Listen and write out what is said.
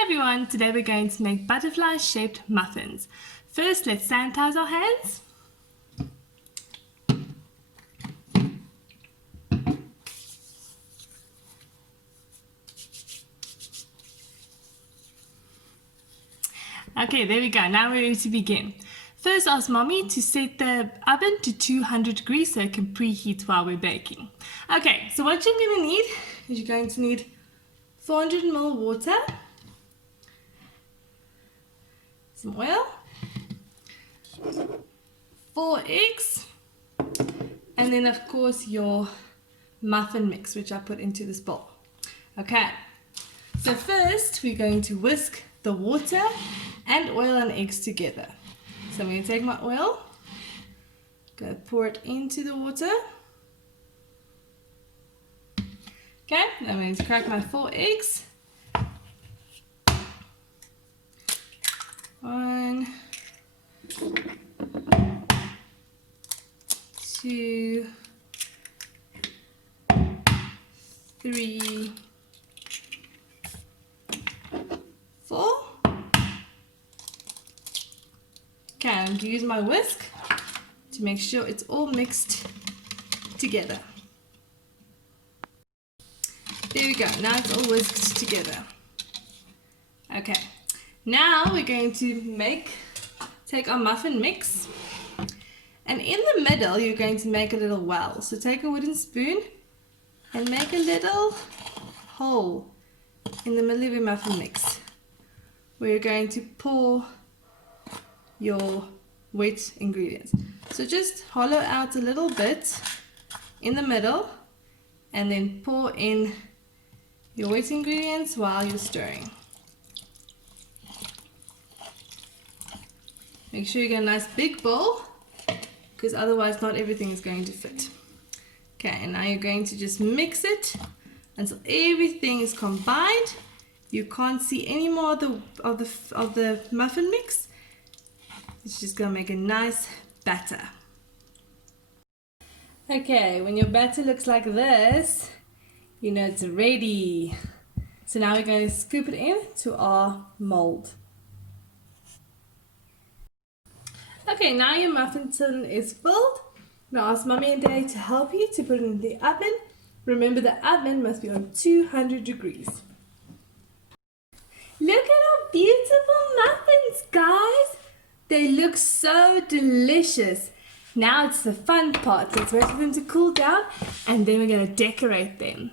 Hi everyone, today we're going to make butterfly shaped muffins. First, let's sanitize our hands. Okay, there we go. Now we're ready to begin. First, ask Mommy to set the oven to 200 degrees so it can preheat while we're baking. Okay, so what you're going to need is you're going to need 400 ml water, some oil, 4 eggs, and then of course your muffin mix, which I put into this bowl. Okay, so first we're going to whisk the water and oil and eggs together. So I'm going to take my oil, go pour it into the water. Okay, I'm going to crack my 4 eggs. 1, 2, 3, 4. Okay, I'm going to use my whisk to make sure it's all mixed together. There we go, now it's all whisked together. Okay, now we're going to take our muffin mix, and in the middle you're going to make a little well. So take a wooden spoon and make a little hole in the middle of your muffin mix where you're going to pour your wet ingredients. So just hollow out a little bit in the middle and then pour in your wet ingredients while you're stirring. Make sure you get a nice big bowl, because otherwise not everything is going to fit. Okay, and now you're going to just mix it until everything is combined. You can't see any more of the muffin mix. It's just going to make a nice batter. Okay, when your batter looks like this, you know it's ready. So now we're going to scoop it in to our mold. Okay, now your muffin tin is filled. Now ask Mommy and Daddy to help you to put it in the oven. Remember, the oven must be on 200 degrees. Look at our beautiful muffins, guys. They look so delicious. Now it's the fun part. Let's wait for them to cool down and then we're going to decorate them.